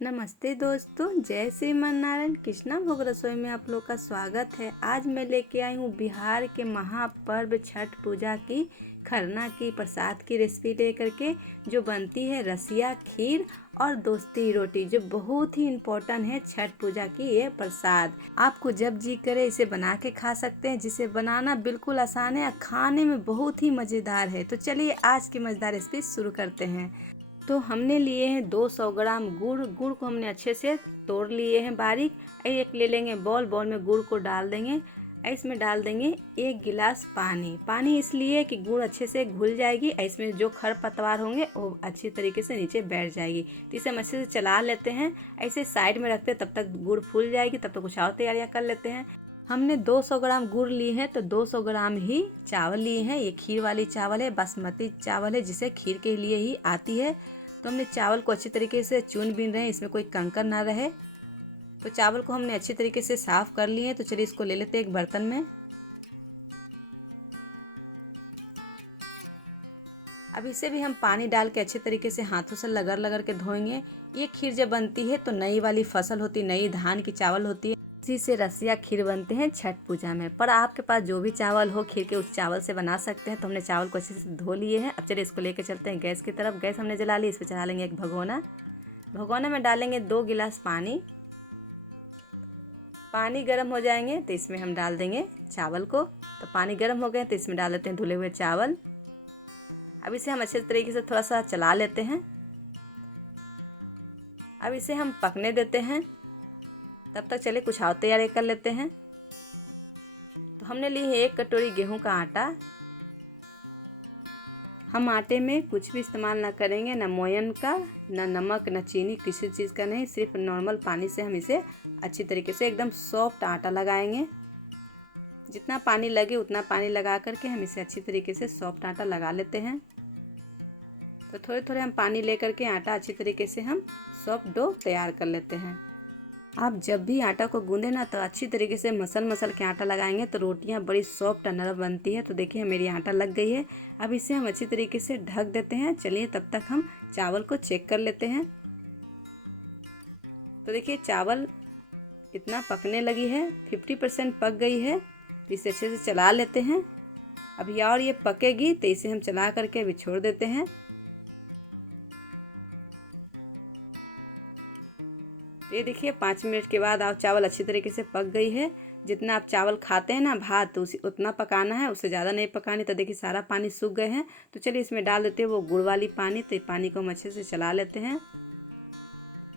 नमस्ते दोस्तों, जय श्री नारायण। कृष्णा भोग रसोई में आप लोग का स्वागत है। आज मैं लेके आई हूँ बिहार के महापर्व छठ पूजा की खरना की प्रसाद की रेसिपी लेकर के, जो बनती है रसिया खीर और दोस्ती रोटी, जो बहुत ही इम्पोर्टेंट है छठ पूजा की ये प्रसाद। आपको जब जी करे इसे बना के खा सकते हैं, जिसे बनाना बिल्कुल आसान है और खाने में बहुत ही मज़ेदार है। तो चलिए आज की मज़ेदार रेसिपी शुरू करते हैं। तो हमने लिए हैं 200 ग्राम गुड़ को हमने अच्छे से तोड़ लिए हैं बारीक। एक ले लेंगे बॉल में गुड़ को डाल देंगे। इसमें डाल देंगे 1 गिलास पानी इसलिए कि गुड़ अच्छे से घुल जाएगी। इसमें जो खरपतवार होंगे वो अच्छी तरीके से नीचे बैठ जाएगी। तो इसे हम अच्छे से चला लेते हैं, ऐसे साइड में रखते हैं, तब तक गुड़ फूल जाएगी। तब तक कुछ और तैयारियाँ कर लेते हैं। हमने 200 ग्राम गुड़ ली है तो 200 ग्राम ही चावल लिए हैं। ये खीर वाली चावल है, बासमती चावल है, जिसे खीर के लिए ही आती है। तो हमने चावल को अच्छी तरीके से चुन बीन रहे हैं, इसमें कोई कंकर ना रहे। तो चावल को हमने अच्छी तरीके से साफ़ कर लिए हैं। तो चलिए इसको ले लेते हैं एक बर्तन में। अब इसे भी हम पानी डाल के अच्छे तरीके से हाथों से लगड़ के धोएंगे। ये खीर जब बनती है तो नई वाली फसल होती है, नई धान की चावल होती है, इसी से रसिया खीर बनते हैं छठ पूजा में। पर आपके पास जो भी चावल हो खीर के, उस चावल से बना सकते हैं। तो हमने चावल को अच्छे से धो लिए हैं। अब चलिए इसको लेके चलते हैं गैस की तरफ। गैस हमने जला ली, इस पर चढ़ा लेंगे एक भगोना में डालेंगे 2 गिलास पानी गर्म हो जाएंगे तो इसमें हम डाल देंगे चावल को। तो पानी गर्म हो गए तो इसमें डाल देते हैं धुले हुए चावल। अब इसे हम अच्छे तरीके से थोड़ा सा चला लेते हैं। अब इसे हम पकने देते हैं। तब तक चलिए कुछ और तैयारी कर लेते हैं। तो हमने ली है 1 कटोरी गेहूं का आटा। हम आटे में कुछ भी इस्तेमाल ना करेंगे, ना मोयन का, ना नमक, ना चीनी, किसी चीज़ का नहीं। सिर्फ नॉर्मल पानी से हम इसे अच्छी तरीके से एकदम सॉफ्ट आटा लगाएंगे। जितना पानी लगे उतना पानी लगा करके हम इसे अच्छी तरीके से सॉफ्ट आटा लगा लेते हैं। तो थोड़े थोड़े हम पानी लेकर के आटा अच्छी तरीके से हम सॉफ्ट डो तैयार कर लेते हैं। आप जब भी आटा को गूंदे ना तो अच्छी तरीके से मसल के आटा लगाएंगे तो रोटियां बड़ी सॉफ्ट और नरम बनती है। तो देखिए मेरी आटा लग गई है। अब इसे हम अच्छी तरीके से ढक देते हैं। चलिए तब तक हम चावल को चेक कर लेते हैं। तो देखिए चावल इतना पकने लगी है, 50% पक गई है। तो इसे अच्छे से चला लेते हैं। अब ये पकेगी तो इसे हम चला करके अभी छोड़ देते हैं। ये देखिए 5 मिनट के बाद आप चावल अच्छी तरीके से पक गई है। जितना आप चावल खाते हैं ना भात, तो उतना पकाना है, उससे ज़्यादा नहीं पकानी। तो देखिए सारा पानी सूख गए हैं। तो चलिए इसमें डाल देते हैं वो गुड़ वाली पानी। तो पानी को हम अच्छे से चला लेते हैं।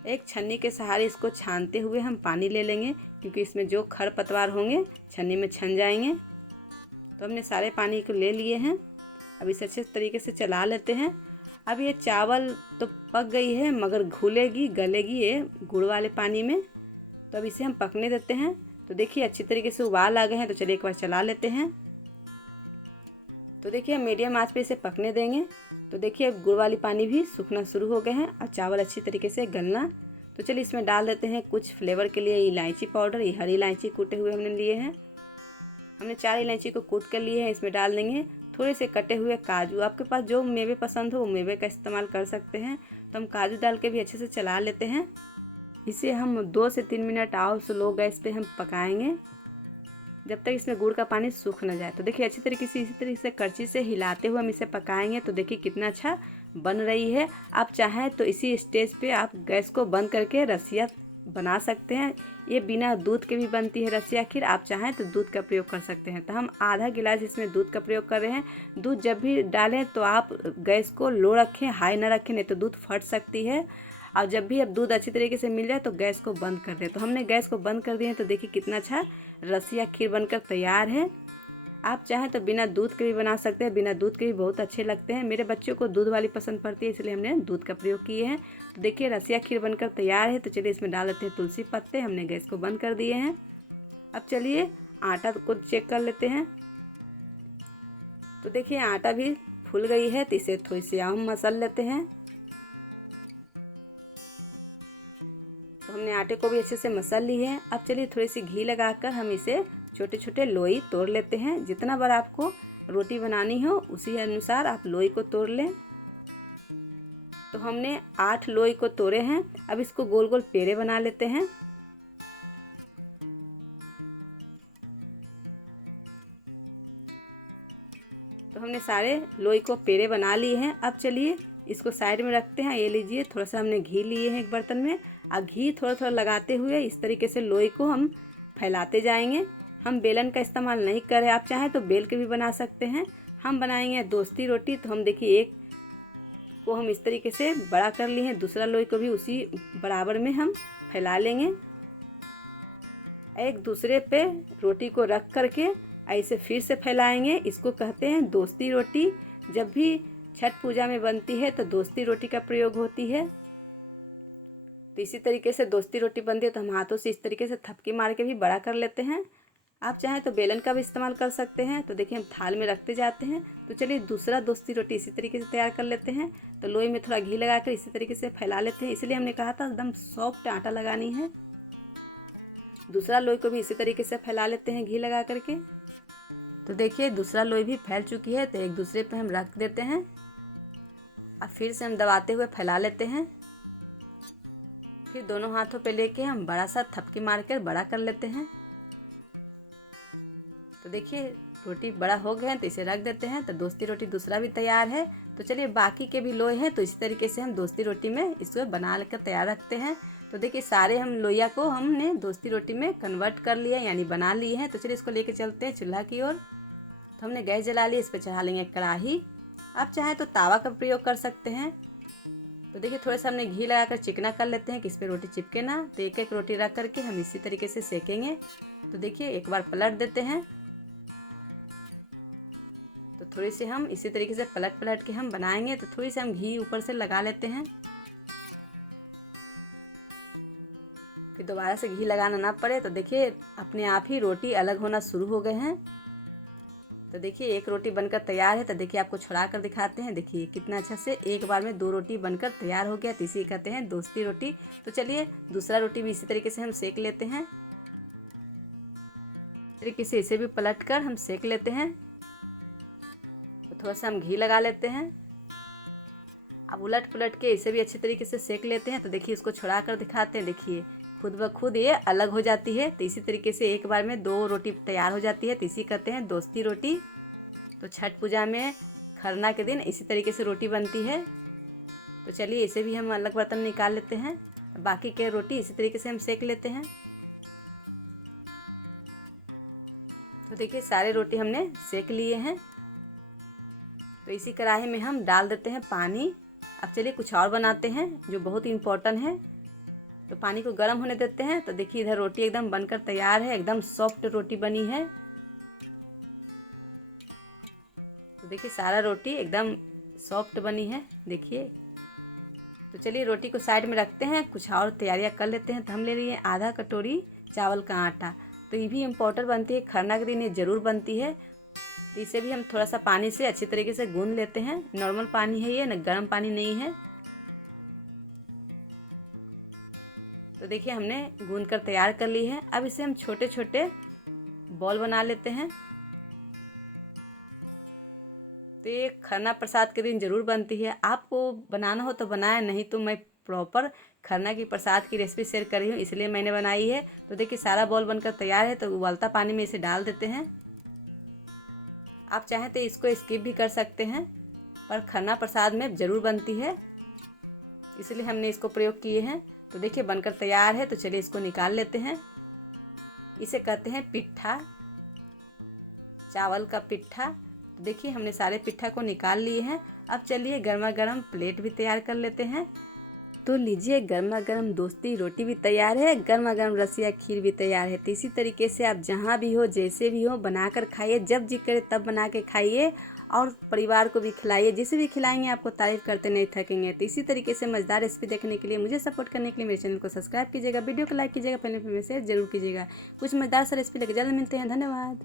एक छन्नी के सहारे इसको छानते हुए हम पानी ले लेंगे, क्योंकि इसमें जो खरपतवार होंगे छन्नी में छन जाएंगे। तो हमने सारे पानी को ले लिए हैं। अब इसे अच्छे तरीके से चला लेते हैं। अब ये चावल तो पक गई है, मगर गलेगी ये गुड़ वाले पानी में। तो अब इसे हम पकने देते हैं। तो देखिए अच्छी तरीके से उबाल आ गए हैं। तो चलिए एक बार चला लेते हैं। तो देखिए मीडियम आंच पे इसे पकने देंगे। तो देखिए अब गुड़ वाली पानी भी सूखना शुरू हो गए हैं और चावल अच्छी तरीके से गलना। तो चलिए इसमें डाल देते हैं कुछ फ्लेवर के लिए इलायची पाउडर। ये हरी इलायची कूटे हुए हमने लिए हैं। हमने 4 इलायची को कूट कर लिए हैं। इसमें डाल देंगे थोड़े से कटे हुए काजू। आपके पास जो मेवे पसंद हो वो मेवे का इस्तेमाल कर सकते हैं। तो हम काजू डाल के भी अच्छे से चला लेते हैं। इसे हम 2 से 3 मिनट और स्लो गैस पे हम पकाएंगे, जब तक इसमें गुड़ का पानी सूख न जाए। तो देखिए अच्छी तरीके से इसी तरीके से करछी से हिलाते हुए हम इसे पकाएंगे। तो देखिए कितना अच्छा बन रही है। आप चाहें तो इसी स्टेज पे आप गैस को बंद करके रसिया बना सकते हैं। ये बिना दूध के भी बनती है रसिया खीर। आप चाहें तो दूध का प्रयोग कर सकते हैं। तो हम आधा गिलास इसमें दूध का प्रयोग कर रहे हैं। दूध जब भी डालें तो आप गैस को लो रखें, हाई ना रखें, नहीं तो दूध फट सकती है। और जब भी अब दूध अच्छी तरीके से मिल जाए तो गैस को बंद कर दें। तो हमने गैस को बंद कर दिए हैं। तो देखिए कितना अच्छा रसिया खीर बनकर तैयार है। आप चाहें तो बिना दूध के भी बना सकते हैं। बिना दूध के भी बहुत अच्छे लगते हैं। मेरे बच्चों को दूध वाली पसंद पड़ती है, इसलिए हमने दूध का प्रयोग किए हैं। तो देखिए रसिया खीर बनकर तैयार है। तो चलिए इसमें डाल देते हैं तुलसी पत्ते। हमने गैस को बंद कर दिए हैं। अब चलिए आटा को चेक कर लेते हैं। तो देखिए आटा भी फूल गई है। तो इसे थोड़ी सी हम मसल लेते हैं। तो हमने आटे को भी अच्छे से मसल ली है। अब चलिए थोड़ी सी घी लगाकर हम इसे छोटे छोटे लोई तोड़ लेते हैं। जितना बार आपको रोटी बनानी हो उसी अनुसार आप लोई को तोड़ लें। तो हमने 8 लोई को तोड़े हैं। अब इसको गोल गोल पेड़े बना लेते हैं। तो हमने सारे लोई को पेड़े बना लिए हैं। अब चलिए इसको साइड में रखते हैं। ये लीजिए, थोड़ा सा हमने घी लिए हैं एक बर्तन में। अब घी थोड़ा थोड़ा लगाते हुए इस तरीके से लोई को हम फैलाते जाएंगे। हम बेलन का इस्तेमाल नहीं कर रहे, आप चाहें तो बेल के भी बना सकते हैं। हम बनाएंगे दोस्ती रोटी। तो हम देखिए एक को हम इस तरीके से बड़ा कर लिए हैं, दूसरा लोई को भी उसी बराबर में हम फैला लेंगे। एक दूसरे पे रोटी को रख करके ऐसे फिर से फैलाएंगे। इसको कहते हैं दोस्ती रोटी। जब भी छठ पूजा में बनती है तो दोस्ती रोटी का प्रयोग होती है। तो इसी तरीके से दोस्ती रोटी बनती है। तो हम हाथों से इस तरीके से थपकी मार के भी बड़ा कर लेते हैं। आप चाहें तो बेलन का भी इस्तेमाल कर सकते हैं। तो देखिए हम थाल में रखते जाते हैं। तो चलिए दूसरा दोस्ती रोटी इसी तरीके से तैयार कर लेते हैं। तो लोई में थोड़ा घी लगाकर इसी तरीके से फैला लेते हैं। इसलिए हमने कहा था एकदम सॉफ्ट आटा लगानी है। दूसरा लोई को भी इसी तरीके से फैला लेते हैं घी लगा करके। तो देखिए दूसरा लोई भी फैल चुकी है। तो एक दूसरे पे हम रख देते हैं। अब फिर से हम दबाते हुए फैला लेते हैं। फिर दोनों हाथों पे लेके हम बड़ा सा थपकी मारकर बड़ा कर लेते हैं। तो देखिए रोटी बड़ा हो गया है, तो इसे रख देते हैं। तो दोस्ती रोटी दूसरा भी तैयार है। तो चलिए बाकी के भी लोई हैं, तो इसी तरीके से हम दोस्ती रोटी में इसको बना लेकर तैयार रखते हैं। तो देखिए सारे हम लोइया को हमने दोस्ती रोटी में कन्वर्ट कर लिया, यानी बना लिए हैं। तो चलिए इसको लेके चलते हैं चूल्हा की ओर। तो हमने गैस जला ली, इस पर चढ़ा लेंगे कढ़ाई। आप चाहें तो तावा का प्रयोग कर सकते हैं। तो देखिए थोड़ा सा हमने घी लगाकर चिकना कर लेते हैं कि इस पर रोटी चिपके ना। तो एक एक रोटी रख करके हम इसी तरीके से सेकेंगे। तो देखिए एक बार पलट देते हैं। तो थोड़ी सी हम इसी तरीके से पलट पलट के हम बनाएंगे। तो थोड़ी सी हम घी ऊपर से लगा लेते हैं, फिर दोबारा से घी लगाना ना पड़े। तो देखिए अपने आप ही रोटी अलग होना शुरू हो गए हैं। तो देखिए एक रोटी बनकर तैयार है। तो देखिए आपको छुड़ा कर दिखाते हैं। देखिए कितना अच्छा से एक बार में 2 रोटी बनकर तैयार हो गया। तो इसी कहते हैं दोस्ती रोटी। तो चलिए दूसरा रोटी भी इसी तरीके से हम सेक लेते हैं। तरीके से इसे भी पलट कर हम सेक लेते हैं। तो थोड़ा सा हम घी लगा लेते हैं। अब उलट पुलट के इसे भी अच्छे तरीके से सेक लेते हैं। तो देखिए इसको छुड़ा कर दिखाते हैं। देखिए खुद ब खुद ये अलग हो जाती है। तो इसी तरीके से एक बार में 2 रोटी तैयार हो जाती है। तो इसी कहते हैं दोस्ती रोटी। तो छठ पूजा में खरना के दिन इसी तरीके से रोटी बनती है। तो चलिए इसे भी हम अलग बर्तन में निकाल लेते हैं। बाकी के रोटी इसी तरीके से हम सेक लेते हैं। तो देखिए सारे रोटी हमने सेक लिए हैं। तो इसी कढ़ाई में हम डाल देते हैं पानी। अब चलिए कुछ और बनाते हैं जो बहुत इम्पोर्टेंट है। तो पानी को गर्म होने देते हैं। तो देखिए इधर रोटी एकदम बनकर तैयार है, एकदम सॉफ्ट रोटी बनी है। तो देखिए सारा रोटी एकदम सॉफ्ट बनी है, देखिए। तो चलिए रोटी को साइड में रखते हैं, कुछ और तैयारियां कर लेते हैं। तो हम ले लिए आधा कटोरी चावल का आटा। तो ये भी इम्पोर्टेंट बनती है, खरना के दिन ये ज़रूर बनती है। तो इसे भी हम थोड़ा सा पानी से अच्छी तरीके से गूंद लेते हैं। नॉर्मल पानी है ये, न गर्म पानी नहीं है। तो देखिए हमने गूंद कर तैयार कर ली है। अब इसे हम छोटे छोटे बॉल बना लेते हैं। तो ये खरना प्रसाद के दिन ज़रूर बनती है। आपको बनाना हो तो बनाएं, नहीं तो मैं प्रॉपर खरना की प्रसाद की रेसिपी शेयर कर रही हूँ, इसलिए मैंने बनाई है। तो देखिए सारा बॉल बनकर तैयार है। तो उबलता पानी में इसे डाल देते हैं। आप चाहें तो इसको स्किप भी कर सकते हैं, पर खरना प्रसाद में ज़रूर बनती है, इसलिए हमने इसको प्रयोग किए हैं। तो देखिए बनकर तैयार है। तो चलिए इसको निकाल लेते हैं। इसे कहते हैं पिट्ठा, चावल का पिट्ठा। तो देखिए हमने सारे पिट्ठा को निकाल लिए हैं। अब चलिए गर्मा गर्म प्लेट भी तैयार कर लेते हैं। तो लीजिए गर्मा गर्म दोस्ती रोटी भी तैयार है, गर्मा गर्म रसिया खीर भी तैयार है। तो इसी तरीके से आप जहाँ भी हो, जैसे भी हो, बनाकर खाइए। जब जी करे तब बना के खाइए और परिवार को भी खिलाइए। जिसे भी खिलाएंगे आपको तारीफ करते नहीं थकेंगे। तो इसी तरीके से मज़ेदार रेसिपी देखने के लिए, मुझे सपोर्ट करने के लिए मेरे चैनल को सब्सक्राइब कीजिएगा, वीडियो को लाइक कीजिएगा, पहले शेयर जरूर कीजिएगा। कुछ मज़ेदार सा रेसिपी लेकर जल्द मिलते हैं। धन्यवाद।